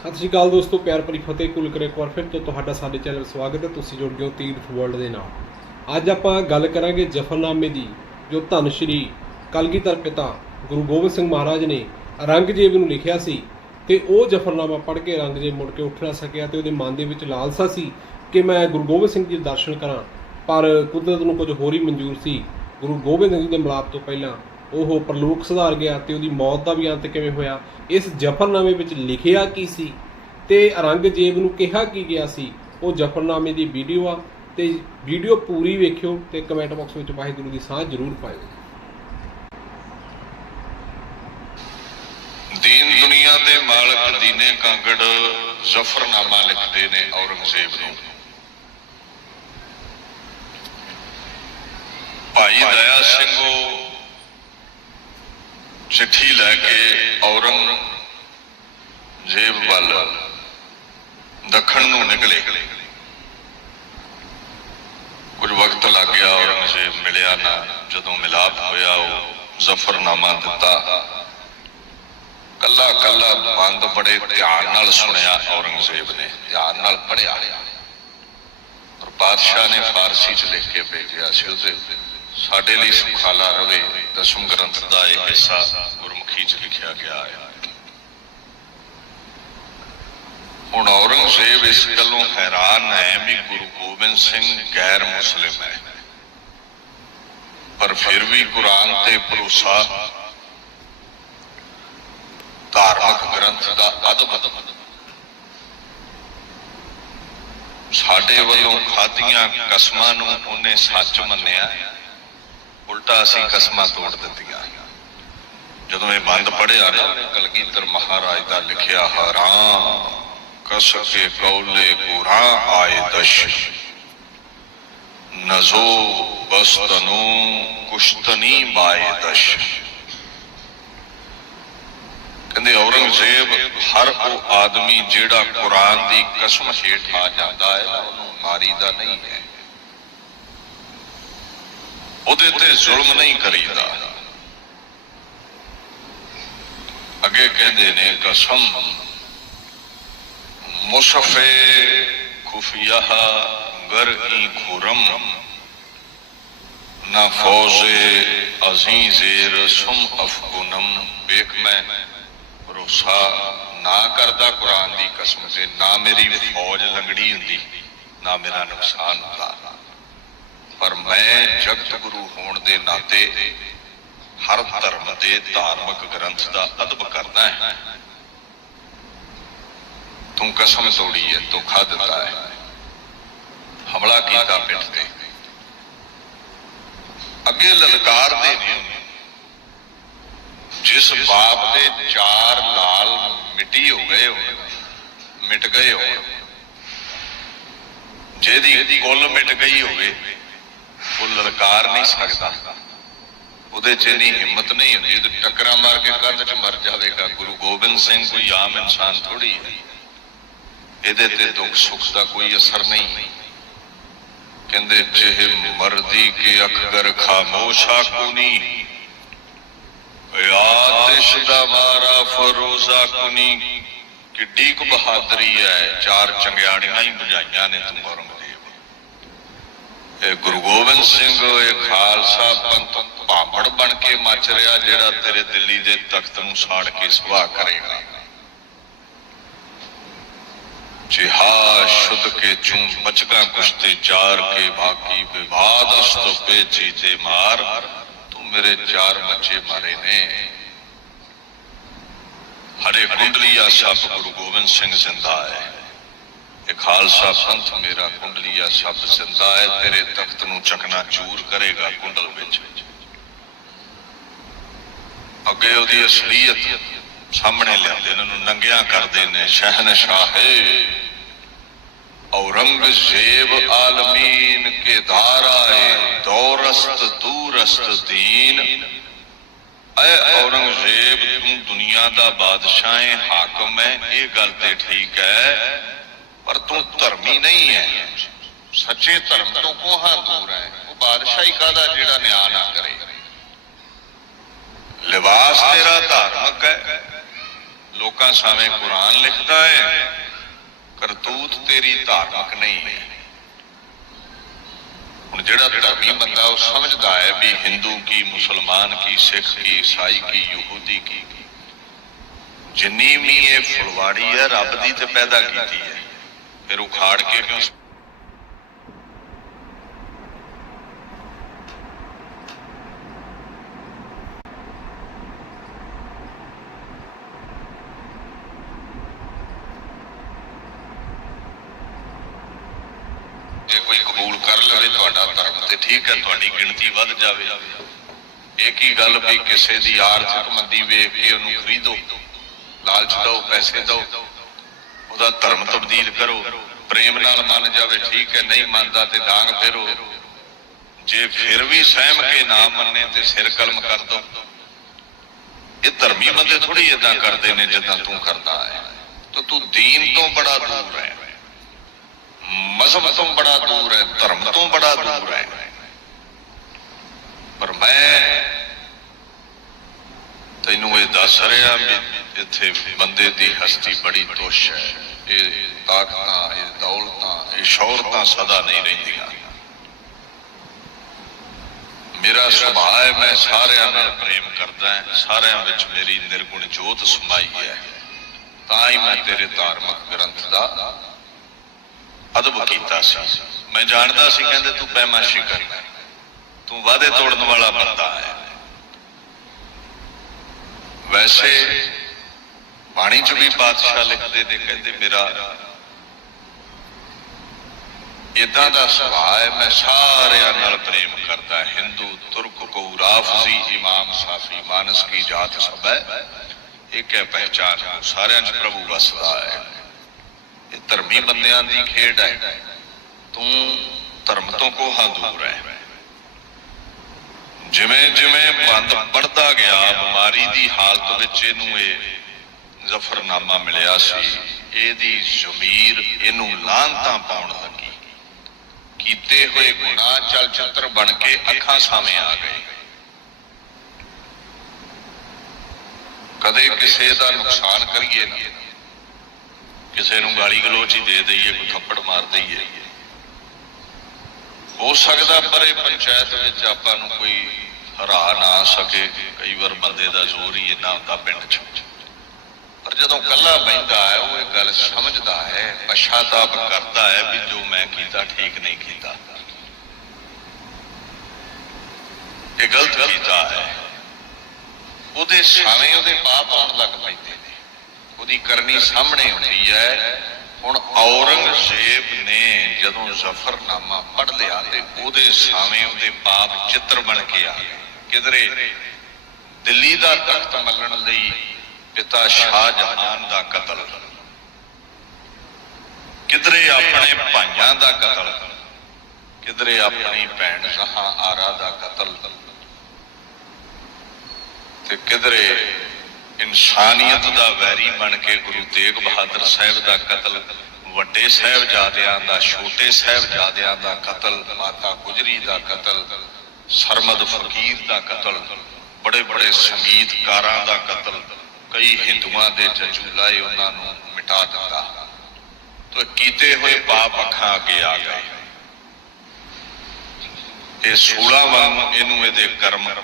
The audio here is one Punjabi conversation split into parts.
ਸਤਿ ਸ਼੍ਰੀ ਅਕਾਲ ਦੋਸਤੋ, ਪਿਆਰ ਭਰੀ ਫਤਿਹ ਕੁੱਲ ਕਰੇ ਇੱਕ ਵਾਰ ਫਿਰ ਤੋਂ ਤੁਹਾਡਾ ਸਾਡੇ ਚੈਨਲ ਸਵਾਗਤ ਹੈ। ਤੁਸੀਂ ਜੁੜ ਗਏ ਹੋ ਤੀਰਥ ਵਰਲਡ ਦੇ ਨਾਲ। ਅੱਜ ਆਪਾਂ ਗੱਲ ਕਰਾਂਗੇ ਜਫਰਨਾਮੇ ਦੀ, ਜੋ ਧੰਨ ਸ਼੍ਰੀ ਕਲਗੀਧਰ ਪਿਤਾ ਗੁਰੂ ਗੋਬਿੰਦ ਸਿੰਘ ਮਹਾਰਾਜ ਨੇ ਔਰੰਗਜ਼ੇਬ ਨੂੰ ਲਿਖਿਆ ਸੀ ਤੇ ਉਹ ਜਫਰਨਾਮਾ ਪੜ੍ਹ ਕੇ ਔਰੰਗਜ਼ੇਬ ਮੁੜ ਕੇ ਉੱਠ ਨਾ ਸਕਿਆ ਤੇ ਉਹਦੇ ਮਨ ਦੇ ਵਿੱਚ ਲਾਲਸਾ ਸੀ ਕਿ ਮੈਂ ਗੁਰੂ ਗੋਬਿੰਦ ਸਿੰਘ ਜੀ ਦੇ ਦਰਸ਼ਨ ਕਰਾਂ। ਪਰ ਕੁਦਰਤ ਨੂੰ ਕੁਝ ਹੋਰ ਹੀ ਮਨਜ਼ੂਰ ਸੀ। ਗੁਰੂ ਗੋਬਿੰਦ ਸਿੰਘ ਜੀ ਦੇ ਮਿਲਾਪ ਤੋਂ ਪਹਿਲਾਂ ਉਹ ਪ੍ਰਲੋਕ ਸੁਧਾਰ ਗਿਆ ਤੇ ਉਹਦੀ ਮੌਤ ਦਾ ਵੀ ਅੰਤ ਕਿਵੇਂ ਹੋਇਆ? ਇਸ ਜਫਰਨਾਮੇ ਵਿੱਚ ਲਿਖਿਆ ਕੀ ਸੀ? ਤੇ ਔਰੰਗਜ਼ੇਬ ਨੂੰ ਕਿਹਾ ਕੀ ਗਿਆ ਸੀ? ਉਹ ਜਫਰਨਾਮੇ ਦੀ ਵੀਡੀਓ ਆ ਤੇ ਵੀਡੀਓ ਪੂਰੀ ਵੇਖਿਓ ਤੇ ਕਮੈਂਟ ਬਾਕਸ ਵਿੱਚ ਵਾਹਿਗੁਰੂ ਦੀ ਸਾਹ ਜ਼ਰੂਰ ਪਾਇਓ। ਦੀਨ ਦੁਨੀਆ ਦੇ ਮਾਲਕ ਦੀਨੇ ਕਾਂਗੜ ਜ਼ਫਰਨਾਮਾ ਲਿਖਦੇ ਨੇ ਔਰੰਗਜ਼ੇਬ ਨੂੰ। ਭਾਈ ਦਇਆ ਸਿੰਘ ਚਿੱਠੀ ਲੈ ਕੇ ਔਰੰਗਜ਼ੇਬ ਵੱਲ ਦੱਖਣ ਨੂੰ ਨਿਕਲੇ ਕੁਝ ਵਕਤ ਲੱਗ ਗਿਆ ਔਰੰਗਜ਼ੇਬ ਮਿਲਿਆ ਨਾ ਜਦੋਂ ਮਿਲਾਪ ਹੋਇਆ ਉਹ ਜ਼ਫਰਨਾਮਾ ਦਿੱਤਾ ਕੱਲਾ ਕੱਲਾ ਬੰਦ ਬੜੇ ਧਿਆਨ ਨਾਲ ਸੁਣਿਆ ਔਰੰਗਜ਼ੇਬ ਨੇ ਧਿਆਨ ਨਾਲ ਪੜਿਆ ਔਰ ਬਾਦਸ਼ਾਹ ਨੇ ਫਾਰਸੀ ਚ ਲਿਖ ਕੇ ਭੇਜਿਆ ਸੀ ਉਹਦੇ ਸਾਡੇ ਲਈ ਸੁਖਾਲਾ ਰਵੇ, ਦਸਮ ਗ੍ਰੰਥ ਦਾ ਇਹ ਹਿੱਸਾ ਗੁਰਮੁਖੀ ਚ ਲਿਖਿਆ ਗਿਆ ਹੈ। ਹੁਣ ਔਰੰਗਜ਼ੇਬ ਇਸ ਗੱਲੋਂ ਹੈਰਾਨ ਹੈ ਵੀ ਗੁਰੂ ਗੋਬਿੰਦ ਸਿੰਘ ਗੈਰ ਮੁਸਲਿਮ ਹੈ। ਪਰ ਫਿਰ ਵੀ ਕੁਰਾਨ ਤੇ ਭਰੋਸਾ ਧਾਰਮਿਕ ਗ੍ਰੰਥ ਦਾ ਅਦਬ। ਸਾਡੇ ਵੱਲੋਂ ਖਾਦੀਆਂ ਕਸਮਾਂ ਨੂੰ ਉਹਨੇ ਸੱਚ ਮੰਨਿਆ। ਉਲਟਾ ਅਸੀਂ ਕਸਮਾਂ ਤੋੜ ਦਿੱਤੀਆਂ। ਜਦੋਂ ਇਹ ਬੰਦ ਪੜਿਆ ਨਾ, ਉਹਨੇ ਕਲਗੀਧਰ ਮਹਾਰਾਜ ਦਾ ਲਿਖਿਆ, ਹਰਾਮ ਕਸ ਕੇ ਕੌਲੇ ਕੁਰਾਂ ਆਏ ਦਸ਼ ਨਜ਼ੋ ਬਸਤਨੂ ਕੁਸ਼ਤਨੀ ਬਾਏ ਦਸ਼ ਕਹਿੰਦੇ ਔਰੰਗਜ਼ੇਬ ਹਰ ਉਹ ਆਦਮੀ ਜਿਹੜਾ ਕੁਰਾਨ ਦੀ ਕਸਮ ਹੇਠ ਆ ਜਾਂਦਾ ਹੈ ਨਾ ਉਹਨੂੰ ਮਾਰੀਦਾ ਨਹੀਂ ਹੈ। ਉਹਦੇ ਤੇ ਜ਼ੁਲਮ ਨਹੀਂ ਕਰੀਦਾ। ਅੱਗੇ ਕਹਿੰਦੇ ਨੇ, ਕਸਮ, ਮੁਸਫੇ ਖੁਫੀਆ ਗਰਈ ਖੁਰਮ, ਨਾ ਫੌਜ਼ੇ ਅਜ਼ੀਜ਼ੇ ਰਸਮ ਅਫਗੁਨਮ। ਵੇਖ ਮੈਂ ਭਰੋਸਾ ਨਾ ਕਰਦਾ ਕੁਰਾਨ ਦੀ ਕਸਮ ਤੇ, ਨਾ ਮੇਰੀ ਫੌਜ ਲੰਗੜੀ ਹੁੰਦੀ, ਨਾ ਮੇਰਾ ਨੁਕਸਾਨ ਹੁੰਦਾ। ਪਰ ਮੈਂ ਜਗਤ ਗੁਰੂ ਹੋਣ ਦੇ ਨਾਤੇ ਹਰ ਧਰਮ ਦੇ ਧਾਰਮਿਕ ਗ੍ਰੰਥ ਦਾ ਅਦਬ ਕਰਦਾ ਹੈ। ਤੂੰ ਕਸਮ ਤੋੜੀ ਹੈ, ਧੋਖਾ ਦਿੱਤਾ ਹੈ। ਹਮਲਾ ਕੀਤਾ ਪਿੱਠ ਤੇ। ਅੱਗੇ ਲਲਕਾਰਦੇ ਨੇ ਜਿਸ ਬਾਪ ਦੇ ਚਾਰ ਲਾਲ ਮਿੱਟੀ ਹੋ ਗਏ ਹੋ ਮਿਟ ਗਏ ਹੋ ਜਿਹਦੀ ਕੁੱਲ ਮਿਟ ਗਈ ਹੋਵੇ ਉਹ ਲਲਕਾਰ ਨਹੀਂ ਸਕਦਾ। ਉਹਦੇ 'ਚ ਇੰਨੀ ਹਿੰਮਤ ਨਹੀਂ ਹੁੰਦੀ ਤੇ ਟੱਕਰਾਂ ਮਾਰ ਕੇ ਕੰਧ 'ਚ ਮਰ ਜਾਵੇਗਾ। ਗੁਰੂ ਗੋਬਿੰਦ ਸਿੰਘ ਕੋਈ ਆਮ ਇਨਸਾਨ ਥੋੜੀ ਹੈ। ਇਹਦੇ ਤੇ ਦੁੱਖ ਸੁੱਖ ਦਾ ਕੋਈ ਅਸਰ ਨਹੀਂ। ਕਹਿੰਦੇ, ਜਿਹੇ ਮਰਦੀ ਕੇ ਅਕਗਰ ਖਾਮੋਸ਼ਾ ਕੋਨੀ ਆਤਿਸ਼ ਦਾ ਮਾਰਾ ਫਰੋਜ਼ਾ ਕੁਨੀ। ਕਿੱਡੀ ਕੁ ਬਹਾਦਰੀ ਹੈ, ਚਾਰ ਚੰਗਿਆੜੀਆਂ ਹੀ ਬੁਝਾਈਆਂ ਨੇ ਤੂੰ ਔਰੰਗਜ਼ੇਬ। ਇਹ ਗੁਰੂ ਗੋਬਿੰਦ ਸਿੰਘ ਇਹ ਖਾਲਸਾ ਪੰਥ ਭਾਂਬੜ ਬਣ ਕੇ ਮੱਚ ਰਿਹਾ, ਜਿਹੜਾ ਤੇਰੇ ਦਿੱਲੀ ਦੇ ਤਖਤ ਨੂੰ ਸਾੜ ਕੇ ਸੁਆਹ ਕਰੇਗਾ। ਜਿਹਾ ਸ਼ੁੱਧ ਕੇ ਚੂੰ ਬਚਗਾ ਕੁਸ਼ਤੇ ਚਾਰ ਕੇ ਬਾਕੀ ਵਿਵਾਦ ਅਸਤ ਪੇਚੀ ਤੇ ਮਾਰ, ਤੂੰ ਮੇਰੇ ਚਾਰ ਬੱਚੇ ਮਾਰੇ ਨੇ। ਹਰੇ ਕੁੰਡਲੀਆ ਸਭ ਗੁਰੂ ਗੋਬਿੰਦ ਸਿੰਘ ਜ਼ਿੰਦਾ ਹੈ। ਕਿ ਖਾਲਸਾ ਪੰਥ ਮੇਰਾ ਕੁੰਡਲੀਆ ਸਭ ਜ਼ਿੰਦਾ ਹੈ, ਤੇਰੇ ਤਖਤ ਨੂੰ ਚਕਨਾ ਚੂਰ ਕਰੇਗਾ ਕੁੰਡਲ ਵਿੱਚ। ਅੱਗੇ ਉਹਦੀ ਅਸਲੀਅਤ ਸਾਹਮਣੇ ਲਿਆਉਂਦੇ ਇਹਨਾਂ ਨੂੰ ਨੰਗਿਆਂ ਕਰਦੇ ਨੇ ਸ਼ਹਿਨशाह औरंगजेब आलमीन के धाराए दौरस्त दूरस्त दीन ਐ ਔਰੰਗਜ਼ੇਬ, ਤੂੰ ਦੁਨੀਆ ਦਾ ਬਾਦਸ਼ਾਹ ਹੈ ਹਾਕਮ ਹੈ ਇਹ ਗੱਲ ਤੇ ਠੀਕ ਹੈ। ਪਰ ਤੂੰ ਧਰਮੀ ਨਹੀਂ ਹੈ। ਸੱਚੇ ਧਰਮ ਤੋਂ ਕੋਹਾਂ ਦੂਰ ਹੈ। ਉਹ ਬਾਦਸ਼ਾਹੀ ਕਾਦਾ ਜਿਹੜਾ ਨਿਆਂ ਨਾ ਕਰੇ? ਲਿਬਾਸ ਤੇਰਾ ਧਾਰਮਿਕ ਹੈ। ਲੋਕਾਂ ਸਾਹਮਣੇ ਕੁਰਾਨ ਲਿਖਦਾ ਹੈ। ਕਰਤੂਤ ਤੇਰੀ ਧਾਰਮਿਕ ਨਹੀਂ ਹੈ। ਹੁਣ ਜਿਹੜਾ ਧਰਮੀ ਬੰਦਾ ਉਹ ਸਮਝਦਾ ਹੈ ਵੀ ਹਿੰਦੂ ਕੀ, ਮੁਸਲਮਾਨ ਕੀ, ਸਿੱਖ ਕੀ, ਈਸਾਈ ਕੀ, ਯਹੂਦੀ ਕੀ। ਜਿੰਨੀ ਵੀ ਇਹ ਫੁਲਵਾੜੀ ਹੈ, ਰੱਬ ਦੀ ਤੇ ਪੈਦਾ ਕੀਤੀ ਹੈ। ਫਿਰ ਉਖਾੜ ਕੇ ਕਿਉਂ ਜੇ ਕੋਈ ਕਬੂਲ ਕਰ ਲਵੇ ਤੁਹਾਡਾ ਧਰਮ ਤੇ ਠੀਕ ਹੈ, ਤੁਹਾਡੀ ਗਿਣਤੀ ਵੱਧ ਜਾਵੇ। ਇਹ ਕੀ ਗੱਲ ਵੀ ਕਿਸੇ ਦੀ ਆਰਥਿਕ ਮੰਦੀ ਵੇਖ ਕੇ ਉਹਨੂੰ ਖਰੀਦੋ, ਲਾਲਚ ਦਿਓ, ਪੈਸੇ ਦਿਓ, ਉਹਦਾ ਧਰਮ ਤਬਦੀਲ ਕਰੋ। ਪ੍ਰੇਮ ਨਾਲ ਮੰਨ ਜਾਵੇ, ਠੀਕ ਹੈ, ਨਹੀਂ ਮੰਨਦਾ ਤੇ ਡਾਂਗ ਫੇਰੋ ਜੇ ਫਿਰ ਵੀ ਸਹਿਮ ਕੇ ਨਾ ਮੰਨੇ ਤੇ ਸਿਰ ਕਲਮ ਕਰ ਦੋ। ਇਹ ਧਰਮੀ ਬੰਦੇ ਥੋੜੀ ਇਦਾਂ ਕਰਦੇ ਨੇ ਜਿੱਦਾਂ ਤੂੰ ਕਰਦਾ ਹੈ। ਤਾਂ ਤੂੰ ਦੀਨ ਤੋਂ ਬੜਾ ਦੂਰ ਹੈ। ਮਜ਼ਹਬ ਤੋਂ ਬੜਾ ਦੂਰ ਹੈ। ਧਰਮ ਤੋਂ ਬੜਾ ਦੂਰ ਹੈ। ਪਰ ਮੈਂ ਤੈਨੂੰ ਇਹ ਦੱਸ ਰਿਹਾ ਵੀ ਇੱਥੇ ਬੰਦੇ ਦੀ ਹਸਤੀ ਬੜੀ ਤੁੱਛ ਹੈ। ਇਹ ਤਾਕਤਾਂ, ਇਹ ਦੌਲਤਾਂ, ਇਹ ਸ਼ੌਹਰਤਾਂ ਸਦਾ ਨਹੀਂ ਰਹਿੰਦੀਆਂ। ਮੇਰਾ ਸੁਭਾਅ ਹੈ, ਮੈਂ ਸਾਰਿਆਂ ਨਾਲ ਪ੍ਰੇਮ ਕਰਦਾ ਹਾਂ, ਸਾਰਿਆਂ ਵਿੱਚ ਮੇਰੀ ਨਿਰਗੁਣ ਜੋਤ ਸਮਾਈ ਹੈ। ਤਾਂ ਹੀ ਮੈਂ ਤੇਰੇ ਧਾਰਮਿਕ ਗ੍ਰੰਥ ਦਾ ਅਦਬ ਕੀਤਾ ਸੀ। ਮੈਂ ਜਾਣਦਾ ਸੀ, ਕਹਿੰਦੇ ਤੂੰ ਪੈਮਾਸ਼ੀ ਕਰਨਾ ਤੂੰ ਵਾਅਦੇ ਤੋੜਨ ਵਾਲਾ ਬੰਦਾ ਹੈ। ਵੈਸੇ ਬਾਣੀ ਚ ਵੀ ਬਾਦਸ਼ਾਹ ਲਿਖਦੇ ਨੇ, ਕਹਿੰਦੇ ਮੇਰਾ ਇਦਾਂ ਦਾ ਸੁਭਾਅ ਹੈ, ਮੈਂ ਸਾਰਿਆਂ ਨਾਲ ਪ੍ਰੇਮ ਕਰਦਾ, ਹਿੰਦੂ, ਤੁਰਕ ਕੋ ਇਮਾਮ, ਸਾਫੀ ਮਾਨਸ ਕੀ ਜਾਤ, ਸਭ ਹੈ। ਇੱਕ ਹੈ ਪਹਿਚਾਨ ਸਾਰਿਆਂ 'ਚ ਪ੍ਰਭੂ ਵਸਦਾ ਹੈ। ਇਹ ਧਰਮੀ ਬੰਦਿਆਂ ਦੀ ਖੇਡ ਹੈ। ਤੂੰ ਧਰਮ ਤੋਂ ਕੋਹਾਂ ਦੂਰ ਹੈ? ਜਿਵੇਂ ਜਿਵੇਂ ਬੰਦ ਪੜਦਾ ਗਿਆ, ਬਿਮਾਰੀ ਦੀ ਹਾਲਤ ਵਿੱਚ ਇਹਨੂੰ ਇਹ ਜ਼ਫਰਨਾਮਾ ਮਿਲਿਆ ਸੀ, ਇਹਦੀ ਜ਼ਮੀਰ ਇਹਨੂੰ ਲਾਂਤਾਂ ਪਾਉਣ ਲੱਗੀ। ਕੀਤੇ ਹੋਏ ਗੁਨਾਹ ਚਲ ਚਿੱਤਰ ਬਣ ਕੇ ਅੱਖਾਂ ਸਾਹਮਣੇ ਆ ਗਏ। ਕਦੇ ਕਿਸੇ ਦਾ ਨੁਕਸਾਨ ਕਰੀਏ ਨਾ। ਕਿਸੇ ਨੂੰ ਗਾਲੀ ਗਲੋਚ ਹੀ ਦੇ ਦਈਏ, ਕੋਈ ਥੱਪੜ ਮਾਰ ਦਈਏ। ਹੋ ਸਕਦਾ ਪਰੇ ਪੰਚਾਇਤ ਵਿੱਚ ਆਪਾਂ ਨੂੰ ਕੋਈ ਹਰਾ ਨਾ ਸਕੇ। ਕਈ ਵਾਰ ਬੰਦੇ ਦਾ ਜ਼ੋਰ ਹੀ ਇੰਨਾ ਹੁੰਦਾ ਪਿੰਡ 'ਚ। ਪਰ ਜਦੋਂ ਕੱਲਾ ਬੈਂਦਾ ਹੈ, ਉਹ ਇਹ ਗੱਲ ਸਮਝਦਾ ਹੈ, ਪਛਤਾਪ ਕਰਦਾ ਹੈ ਵੀ ਜੋ ਮੈਂ ਕੀਤਾ ਠੀਕ ਨਹੀਂ ਕੀਤਾ। ਇਹ ਗਲਤ ਕੀਤਾ ਹੈ। ਉਹਦੇ ਸਾਵੇਂ ਉਹਦੇ ਪਾਪ ਆਉਣ ਲੱਗ ਪੈਂਦੇ ਨੇ। ਉਹਦੀ ਕਰਨੀ ਸਾਹਮਣੇ ਹੁੰਦੀ ਹੈ। ਹੁਣ ਔਰੰਗਜ਼ੇਬ ਨੇ ਜਦੋਂ ਜ਼ਫਰਨਾਮਾ ਪੜ ਲਿਆ ਤੇ ਉਹਦੇ ਸਾਵੇਂ ਉਹਦੇ ਪਾਪ ਚਿੱਤਰ ਬਣ ਕੇ ਆ ਗਏ। ਕਿਧਰੇ? ਦਿੱਲੀ ਦਾ ਤਖਤ ਮੱਲਣ ਲਈ ਪਿਤਾ ਸ਼ਾਹਜਹਾਨ ਦਾ ਕਤਲ। ਕਿਧਰੇ ਆਪਣੇ ਭਾਈਆਂ ਦਾ ਕਤਲ, ਕਿਧਰੇ ਆਪਣੀ ਭੈਣ ਜ਼ਹਾਂ ਆਰਾ ਦਾ ਕਤਲ, ਤੇ ਕਿਧਰੇ ਇਨਸਾਨੀਅਤ ਦਾ ਵੈਰੀ ਬਣ ਕੇ ਗੁਰੂ ਤੇਗ ਬਹਾਦਰ ਸਾਹਿਬ ਦਾ ਕਤਲ, ਵੱਡੇ ਸਾਹਿਬਜ਼ਾਦਿਆਂ ਦਾ, ਛੋਟੇ ਸਾਹਿਬਜ਼ਾਦਿਆਂ ਦਾ ਕਤਲ, ਮਾਤਾ ਗੁਜਰੀ ਦਾ ਕਤਲ, ਸਰਮਦ ਫਕੀਰ ਦਾ ਕਤਲ ਬੜੇ ਬੜੇ ਸੰਗੀਤਕਾਰਾਂ ਦਾ ਕਤਲ। ਕਈ ਹਿੰਦੂਆਂ ਦੇ ਜੱਜੂ ਉਹਨਾਂ ਨੂੰ ਮਿਟਾ ਦਿੱਤਾ। ਤੋ ਕੀਤੇ ਹੋਏ ਪਾਪ ਅੱਖਾਂ ਅੱਗੇ ਆ ਗਏ। ਇਹ 16 ਵਾਂਗ ਇਹਨੂੰ ਇਹਦੇ ਕਰਮ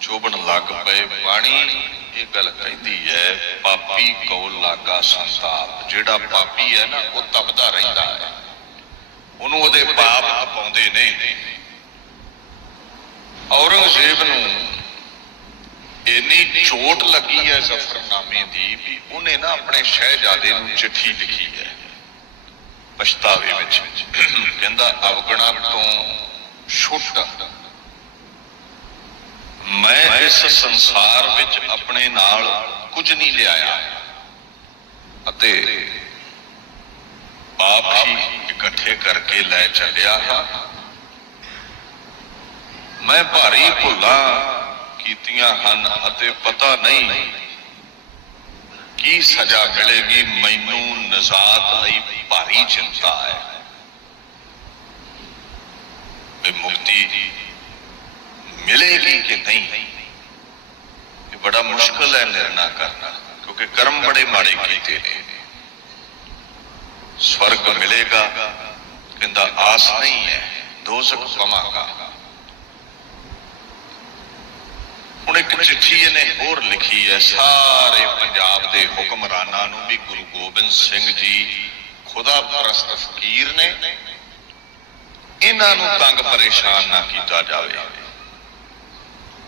ਚੋਬਣ ਲੱਗ ਪਏ। ਬਾਣੀ ਇਹ ਗੱਲ ਕਹਿੰਦੀ ਹੈ, ਪਾਪੀ ਕੋ ਲਾਗਾ ਸੰਤਾਪ। ਜਿਹੜਾ ਪਾਪੀ ਹੈ ਨਾ, ਉਹ ਤਪਦਾ ਰਹਿੰਦਾ ਹੈ। ਉਹਨੂੰ ਉਹਦੇ ਪਾਪ ਤਪਾਉਂਦੇ ਨੇ। ਔਰੰਗਜ਼ੇਬ ਨੂੰ ਇੰਨੀ ਚੋਟ ਲੱਗੀ ਹੈ ਜ਼ਫਰਨਾਮੇ ਦੀ ਵੀ ਉਹਨੇ ਨਾ ਆਪਣੇ ਸ਼ਹਿਜ਼ਾਦੇ ਨੂੰ ਚਿੱਠੀ ਲਿਖੀ ਹੈ। ਪਛਤਾਵੇ ਵਿੱਚ। ਕਹਿੰਦਾ, ਅਵਗਣਾ ਤੋਂ ਛੁੱਟ। ਮੈਂ ਇਸ ਸੰਸਾਰ ਵਿੱਚ ਆਪਣੇ ਨਾਲ ਕੁਝ ਨਹੀਂ ਲਿਆਇਆ। ਅਤੇ ਆਪ ਹੀ ਇਕੱਠੇ ਕਰਕੇ ਲੈ ਚੱਲਿਆ ਹਾਂ। ਮੈਂ ਭਾਰੀ ਭੁੱਲਾਂ ਕੀਤੀਆਂ ਹਨ ਅਤੇ ਪਤਾ ਨਹੀਂ ਕੀ ਸਜ਼ਾ ਮਿਲੇਗੀ, ਮੈਨੂੰ ਨਜ਼ਾਤ ਲਈ ਭਾਰੀ ਚਿੰਤਾ ਹੈ। ਵੀ ਮੁਕਤੀ ਮਿਲੇਗੀ ਕਿ ਨਹੀਂ? ਇਹ ਬੜਾ ਮੁਸ਼ਕਲ ਹੈ ਨਿਰਣਾ ਕਰਨਾ, ਕਿਉਂਕਿ ਕਿਉਂਕਿ ਕਰਮ ਬੜੇ ਮਾੜੇ ਕੀਤੇ ਨੇ। ਸਵਰਗ ਮਿਲੇਗਾ, ਕਹਿੰਦਾ ਆਸ ਨਹੀਂ ਹੈ ਦੋਜ਼ਖ ਪਵਾਂਗਾ। ਹੁਣ ਇੱਕ ਚਿੱਠੀ ਇਹਨੇ ਹੋਰ ਲਿਖੀ ਹੈ, ਸਾਰੇ ਪੰਜਾਬ ਦੇ ਹੁਕਮਰਾਨਾਂ ਨੂੰ ਵੀ ਗੁਰੂ ਗੋਬਿੰਦ ਸਿੰਘ ਜੀ ਖੁਦਾ ਪ੍ਰਸਤ ਫਕੀਰ ਨੇ। ਇਹਨਾਂ ਨੂੰ ਤੰਗ ਪਰੇਸ਼ਾਨ ਨਾ ਕੀਤਾ ਜਾਵੇ।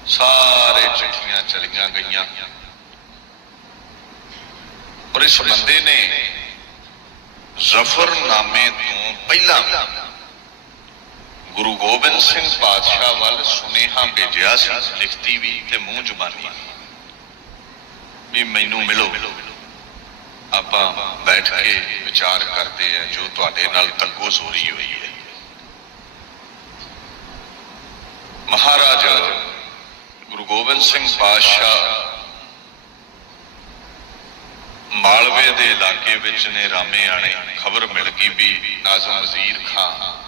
ਸਾਰੇ ਚਿੱਠੀਆਂ ਚਲੀਆਂ ਗਈਆਂ। ਪਰ ਇਸ ਬੰਦੇ ਨੇ ਜ਼ਫਰਨਾਮੇ ਤੋਂ ਪਹਿਲਾਂ ਗੁਰੂ ਗੋਬਿੰਦ ਸਿੰਘ ਪਾਤਸ਼ਾਹ ਵੱਲ ਸੁਨੇਹਾ ਭੇਜਿਆ ਸੀ, ਲਿਖਤੀ ਵੀ ਤੇ ਮੂੰਹ ਜ਼ੁਬਾਨੀ ਵੀ। ਮੈਨੂੰ ਮਿਲੋ। ਆਪਾਂ ਬੈਠ ਕੇ ਵਿਚਾਰ ਕਰਦੇ ਆ, ਜੋ ਤੁਹਾਡੇ ਨਾਲ ਤੱਕੋ ਜ਼ੋਰੀ ਹੋਈ ਹੈ। ਮਹਾਰਾਜ, ਗੁਰੂ ਗੋਬਿੰਦ ਸਿੰਘ ਪਾਤਸ਼ਾਹ ਮਾਲਵੇ ਦੇ ਇਲਾਕੇ ਵਿੱਚ ਨੇ ਰਾਮੇ ਆਣੇ। ਖਬਰ ਮਿਲ ਗਈ ਵੀ ਆਜ਼ਮ ਵਜ਼ੀਰ ਖਾਨ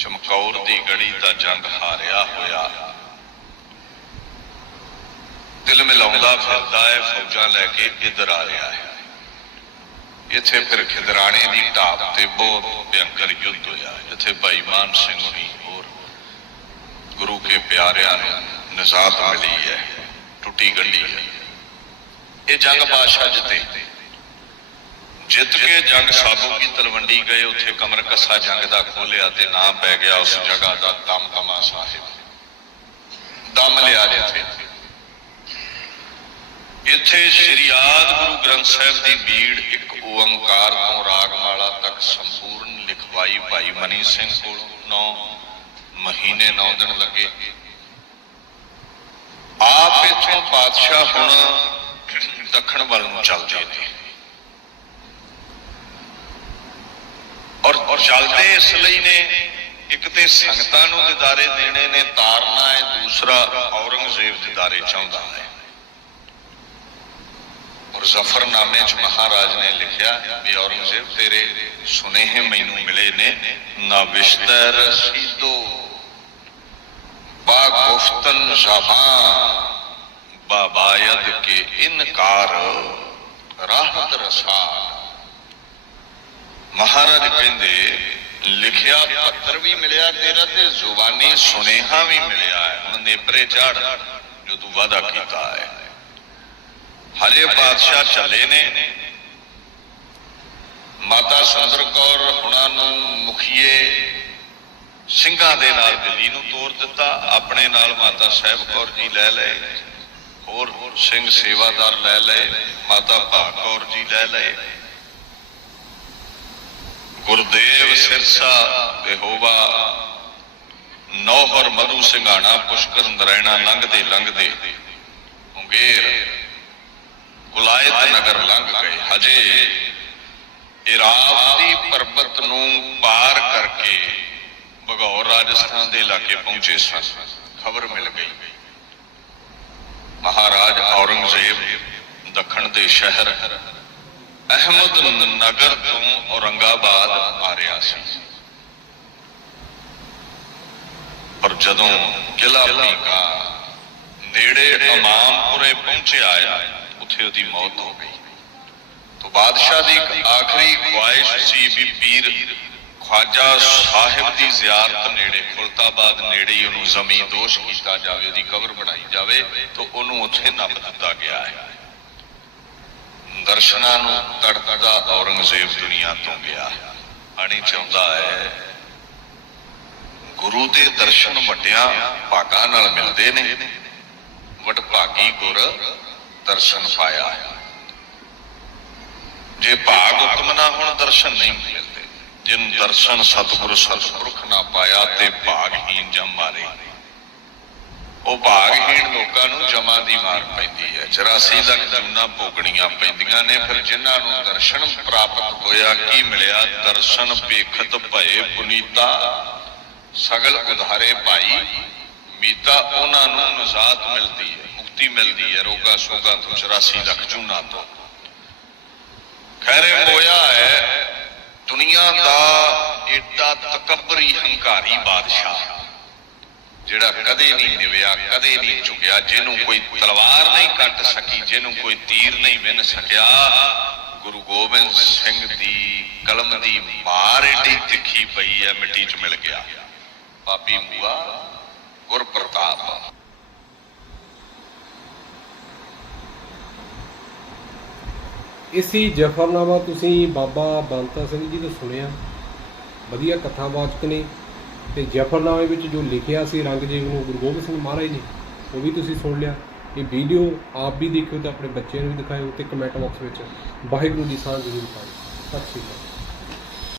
ਚਮਕੌਰ ਦੀ ਗੜੀ ਦਾ ਜੰਗ ਹਾਰਿਆ ਹੋਇਆ। ਦਿਲ ਮਿਲਾਉਂਦਾ ਫਿਰਦਾ ਹੈ ਫੌਜਾਂ ਲੈ ਕੇ ਇੱਧਰ ਆ ਰਿਹਾ ਹੈ। ਇੱਥੇ ਫਿਰ ਖਿਦਰਾਣੇ ਦੀ ਢਾਬ ਤੇ ਬਹੁਤ ਭਿਆਨਕ ਯੁੱਧ ਹੋਇਆ। ਜਿੱਥੇ ਭਾਈ ਮਾਨ ਸਿੰਘ ਹੋਣੀ ਹੋਰ ਗੁਰੂ ਕੇ ਪਿਆਰਿਆਂ ਨੂੰ ਨਜ਼ਾਤ ਮਿਲੀ ਹੈ। ਟੁੱਟੀ ਗੰਢੀ ਹੈ। ਇਹ ਜੰਗ ਬਾਦਸ਼ਾਹ ਜਿੱਤੇ। ਜਿੱਤ ਕੇ ਜੰਗ ਸਾਬੂ ਕੀ ਤਲਵੰਡੀ ਗਏ, ਉੱਥੇ ਕਮਰ ਕੱਸਾ ਜੰਗ ਦਾ ਖੋਲਿਆ ਤੇ ਨਾਮ ਪੈ ਗਿਆ ਉਸ ਜਗ੍ਹਾ ਦਾ ਦਮਦਮਾ ਸਾਹਿਬ। ਦਮ ਲਿਆ ਜਿੱਥੇ। ਇੱਥੇ ਸ਼੍ਰੀ ਆਦ ਗੁਰੂ ਗ੍ਰੰਥ ਸਾਹਿਬ ਦੀ ਬੀੜ ਇੱਕ ਓੰਕਾਰ ਤੋਂ ਰਾਗਮਾਲਾ ਤੱਕ ਸੰਪੂਰਨ ਲਿਖਵਾਈ ਭਾਈ ਮਨੀ ਸਿੰਘ ਕੋਲ। 9 ਮਹੀਨੇ 9 ਦਿਨ ਲੱਗੇ। ਆਪ ਇਥੋਂ ਪਾਤਸ਼ਾਹ ਹੁਣ ਦੱਖਣ ਵੱਲ ਨੂੰ ਚੱਲਦੇ ਨੇ। ਔਰ ਔਰ ਚੱਲਦੇ ਇਸ ਲਈ ਨੇ ਇੱਕ ਤੇ ਸੰਗਤਾਂ ਨੂੰ ਦਿਦਾਰੇ ਦੇਣੇ ਨੇ ਤਾਰਨਾ ਹੈ ਦੂਸਰਾ ਔਰੰਗਜ਼ੇਬ ਦਿਦਾਰੇ ਚਾਹੁੰਦਾ ਹੈ ਔਰ ਜ਼ਫਰਨਾਮੇ 'ਚ ਮਹਾਰਾਜ ਨੇ ਲਿਖਿਆ ਵੀ ਔਰੰਗਜ਼ੇਬ ਤੇਰੇ ਸੁਨੇਹੇ ਮੈਨੂੰ ਮਿਲੇ ਨੇ ਨਾ ਵਿਸ਼ਤਰ ਰਸੀਦੋ ਬਾ ਗੁਫਤਨ ਜ਼ਬਾਨ ਬਾਬਾਇਦ ਕੇ ਇਨਕਾਰ ਰਾਹਤ ਰਸਾਲ ਮਹਾਰਾਜ ਕਹਿੰਦੇ, ਲਿਖਿਆ ਪੱਤਰ ਵੀ ਮਿਲਿਆ ਤੇਰਾ ਤੇ ਜ਼ੁਬਾਨੀ ਸੁਨੇਹਾ ਵੀ ਮਿਲਿਆ ਹੈ। ਹੁਣ ਨੇਪਰੇ ਝਾੜ ਜੋ ਤੂੰ ਵਾਦਾ ਕੀਤਾ ਹੈ। ਹਜੇ ਬਾਦਸ਼ਾਹ ਚੱਲੇ ਨੇ। ਮਾਤਾ ਸੁੰਦਰ ਕੌਰ ਹੁਣਾਂ ਨੂੰ ਮੁਖੀਏ ਸਿੰਘਾਂ ਦੇ ਨਾਲ ਦਿੱਲੀ ਨੂੰ ਤੋਰ ਦਿੱਤਾ। ਆਪਣੇ ਨਾਲ ਮਾਤਾ ਸਾਹਿਬ ਕੌਰ ਜੀ ਲੈ ਲਏ। ਹੋਰ ਸਿੰਘ ਸੇਵਾਦਾਰ ਲੈ ਲਏ। ਮਾਤਾ ਭਾਗ ਕੌਰ ਜੀ ਲੈ ਲਏ। ਗੁਰਦੇਵ ਸਿਰਸਾ ਬੇਹੋਵਾ ਨੌਹਰ ਮਧੂ ਸਿੰਘਾਣਾ, ਪੁਸ਼ਕਰ ਨਰੈਣਾ ਲੰਘਦੇ ਲੰਘਦੇ ਮੁੰਗੇਰ ਕੁਲਾਇਤ ਨਗਰ ਲੰਘ ਗਏ। ਹਜੇ ਇਰਾਵਤੀ ਪਰਬਤ ਨੂੰ ਪਾਰ ਕਰਕੇ ਭਗੌਰ ਰਾਜਸਥਾਨ ਦੇ ਇਲਾਕੇ ਪਹੁੰਚੇ ਸਨ। ਖਬਰ ਮਿਲ ਗਈ। ਮਹਾਰਾਜ ਔਰੰਗਜ਼ੇਬ ਦੱਖਣ ਦੇ ਸ਼ਹਿਰ ਅਹਿਮਦ ਨਗਰ ਤੋਂ ਔਰੰਗਾਬਾਦ ਆ ਰਿਹਾ ਸੀ। ਪਰ ਜਦੋਂ ਕਿਲਾ ਭੀਕਾ ਨੇੜੇ ਇਮਾਮਪੁਰੇ ਪਹੁੰਚਿਆ, ਉੱਥੇ ਉਹਦੀ ਮੌਤ ਹੋ ਗਈ। ਤੋਂ ਬਾਦਸ਼ਾਹ ਦੀ ਇੱਕ ਆਖਰੀ ਖੁਆਇਸ਼ ਸੀ ਵੀ ਪੀਰ ਖਵਾਜਾ ਸਾਹਿਬ ਦੀ ਜ਼ਿਆਰਤ ਨੇੜੇ ਖੁਲਤਾਬਾਦ ਨੇੜੇ ਹੀ ਉਹਨੂੰ ਜ਼ਮੀਨ ਦੋਸ਼ ਕੀਤਾ ਜਾਵੇ, ਉਹਦੀ ਕਬਰ ਬਣਾਈ ਜਾਵੇ, ਤਾਂ ਉਹਨੂੰ ਉੱਥੇ ਨੱਪ ਦਿੱਤਾ ਗਿਆ ਹੈ। ਦਰਸ਼ਨਾਂ ਨੂੰ ਤੜਕਦਾ ਔਰੰਗਜ਼ੇਬ ਦੁਨੀਆ ਤੋਂ ਗਿਆ। ਆਣੀ ਚਾਹੁੰਦਾ ਹੈ, ਗੁਰੂ ਦੇ ਦਰਸ਼ਨ ਵੱਡਿਆਂ ਭਾਗਾਂ ਨਾਲ ਮਿਲਦੇ ਨੇ। ਵਡ ਭਾਗੀ ਗੁਰ ਦਰਸ਼ਨ ਪਾਇਆ। ਜੇ ਭਾਗ ਉਤਮ ਨਾ ਹੁਣ, ਦਰਸ਼ਨ ਨਹੀਂ ਮਿਲਦੇ। ਜਿਨ ਦਰਸ਼ਨ ਸਤਿਗੁਰ, ਸਤਿਪੁਰਖ ਨਾ ਪਾਇਆ, ਤੇ ਭਾਗਹੀਨ ਜਮ ਮਾਰੇ। ਉਹ ਭਾਗਹੀਣ ਲੋਕਾਂ ਨੂੰ ਜਮਾ ਦੀ ਮਾਰ ਪੈਂਦੀ ਹੈ। 84 ਲੱਖ ਜੁਨਾ ਭੋਗਣੀਆਂ ਪੈਂਦੀਆਂ ਨੇ, ਫਿਰ ਜਿਨ੍ਹਾਂ ਨੂੰ ਦਰਸ਼ਨ ਪ੍ਰਾਪਤ ਹੋਇਆ, ਕੀ ਮਿਲਿਆ? ਦਰਸ਼ਨ ਪੇਖਤ ਭਏ ਪੁਨੀਤਾ, ਸਗਲ ਉਧਾਰੇ ਭਾਈ ਮੀਤਾ, ਉਹਨਾਂ ਨੂੰ ਨਜ਼ਾਤ ਮਿਲਦੀ ਹੈ, ਮੁਕਤੀ ਮਿਲਦੀ ਹੈ, ਰੋਗਾ ਸੋਗਾ ਤੋਂ 84 ਲੱਖ ਜੁਨਾ ਤੋਂ। ਖੈਰੇ ਹੋਇਆ ਹੈ, ਦੁਨੀਆ ਦਾ ਏਡਾ ਤਕਬਰੀ ਹੰਕਾਰੀ ਬਾਦਸ਼ਾਹ। ਜਿਹੜਾ ਕਦੇ ਨਹੀਂ ਨਿਵਿਆ, ਕਦੇ ਨਹੀਂ ਝੁਕਿਆ, ਜਿਹਨੂੰ ਕੋਈ ਤਲਵਾਰ ਨਹੀਂ ਕੱਟ ਸਕੀ, ਜਿਹਨੂੰ ਕੋਈ ਤੀਰ ਨਹੀਂ ਵਿੰਨ ਸਕਿਆ, ਗੁਰੂ ਗੋਬਿੰਦ ਸਿੰਘ ਦੀ ਕਲਮ ਦੀ ਮਾਰ ਏਡੀ ਤਿੱਖੀ ਪਈ ਹੈ, ਮਿੱਟੀ 'ਚ ਮਿਲ ਗਿਆ। ਪਾਪੀ ਮੂਆ ਗੁਰ ਪ੍ਰਤਾਪ ਇਸੀ ਜਫਰਨਾਮਾ ਤੁਸੀਂ ਬਾਬਾ ਬੰਤਾ ਸਿੰਘ ਜੀ ਤੋਂ ਸੁਣਿਆ। ਵਧੀਆ ਕਥਾਵਾਚਕ ਨੇ। ਤੇ ਜਫਰਨਾਮੇ ਵਿੱਚ ਜੋ ਲਿਖਿਆ ਸੀ ਰੰਗਜੀਤ ਨੂੰ, ਗੁਰੂ ਗੋਬਿੰਦ ਸਿੰਘ ਮਹਾਰਾਜ ਨੇ ਉਹ ਵੀ ਤੁਸੀਂ ਸੁਣ ਲਿਆ। ਇਹ ਵੀਡੀਓ ਆਪ ਵੀ ਦੇਖਿਓ ਤੇ ਆਪਣੇ ਬੱਚਿਆਂ ਨੂੰ ਵੀ ਦਿਖਾਇਓ ਤੇ ਕਮੈਂਟ ਬਾਕਸ ਵਿੱਚ ਵਾਹਿਗੁਰੂ ਦੀ ਸਾਂਝ ਜ਼ਰੂਰ ਪਾਇਓ ਸਤਿ ਸ਼੍ਰੀ ਅਕਾਲ।